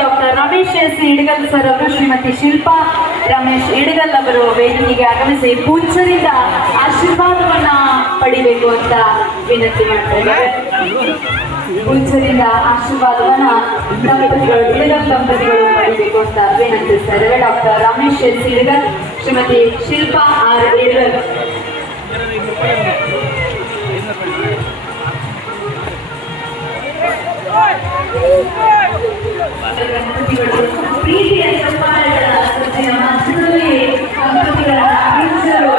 Doctor Ramesh S ಇಡಗಲ್ sir ಅವರು ಶ್ರೀಮತಿ ಶಿಲ್ಪಾ ರಮೇಶ್ ಇಡಗಲ್ ಅವರು ವೇದಿಕೆಗೆ ಆಗಮಿಸಿ ಪೂಜ್ಯರಿಂದ ಆಶೀರ್ವಾದವನ್ನ ಪಡಿಬೇಕು ಅಂತ ವಿನಂತಿ ಮಾಡ್ತಾರೆ. ಪೂಜ್ಯರಿಂದ ಆಶೀರ್ವಾದವನ್ನ ಇಡಗಲ್ ದಂಪತಿಗಳು ಪಡಿಬೇಕು ಅಂತ ವಿನಂತಿಸ್ತಾರೆ. Doctor Ramesh S Idagal, Shrimati Shilpa R Idagal. ಪ್ರೀತಿಯ ಸಂಪಾದಕರ ಮಧ್ಯದಲ್ಲಿ ದಂಪತಿಗಳ ಅಭಿರುಚಿಗಳು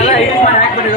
ಎಲ್ಲ ಎಡಿಟ್ ಮಾಡಿ ಹಾಕ್ಬಿಡಿ.